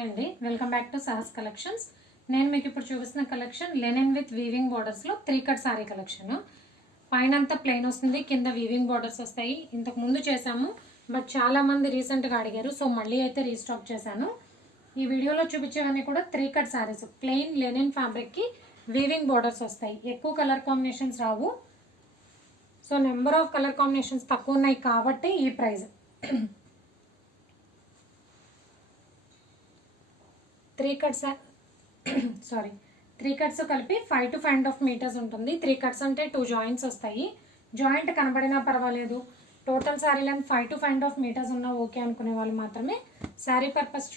Hi అండి, welcome back to Sahas collections. నేను మీకు ఇప్పుడు చూపిస్తున్న కలెక్షన్ లెనిన్ విత్ వీవింగ్ బోర్డర్స్లో 3 కట్ సారీ కలెక్షన్. పైన అంతా ప్లెయిన్ వస్తుంది, కింద వీవింగ్ బోర్డర్స్ వస్తాయి. ఇంతకు ముందు చేశాము, బట్ చాలామంది రీసెంట్గా అడిగారు, సో మళ్ళీ అయితే రీస్టాక్ చేశాను. ఈ వీడియోలో చూపించేవన్నీ కూడా 3 కట్ సారీస్, ప్లెయిన్ లెనిన్ ఫ్యాబ్రిక్కి వీవింగ్ బోర్డర్స్ వస్తాయి. ఎక్కువ కలర్ కాంబినేషన్స్ రావు, so number of colour combinations తక్కువ ఉన్నాయి కాబట్టి ఈ ప్రైస్. 3 కట్స్ సారీ 3 కట్స్ కలిపి 5 to 5.5 meters ఉంటుంది. 3 కట్స్ అంటే 2 జాయింట్స్ వస్తాయి. జాయింట్ కనబడినా పర్వాలేదు, total sari length 5 to 5.5 meters ఉన్నా ఓకే అనుకునే వాళ్ళు మాత్రమే శారీ పర్పస్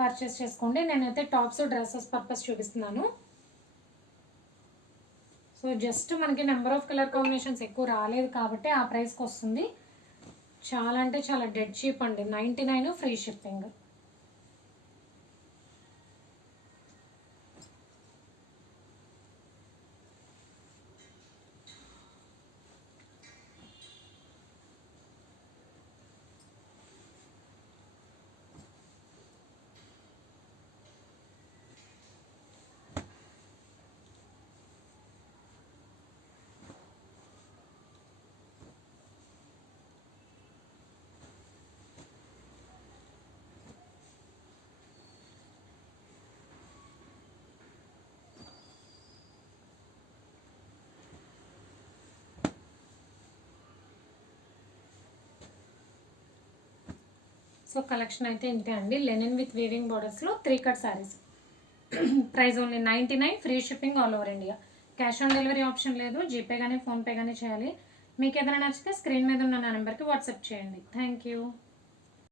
పర్చేస్ చేసుకోండి. నేనైతే టాప్స్ డ్రెస్సెస్ పర్పస్ చూపిస్తున్నాను. సో జస్ట్ మనకి నెంబర్ ఆఫ్ కలర్ కాంబినేషన్స్ ఎక్కువ రాలేదు కాబట్టి ఆ ప్రైస్కి వస్తుంది. చాలా అంటే చాలా డెడ్ చీప్ అండి, 99 ఫ్రీ షిప్పింగ్. సో కలెక్షన్ అయితే ఇంతే అండి, లెనిన్ విత్ వీవింగ్ బోర్డర్స్లో 3 cut saris. Price only 99, free shipping all over India. Cash on delivery option లేదు, జీపే కానీ ఫోన్పే కానీ చేయాలి. మీకు ఏదైనా నచ్చితే స్క్రీన్ మీద ఉన్న నా నెంబర్కి వాట్సాప్ చేయండి. Thank you.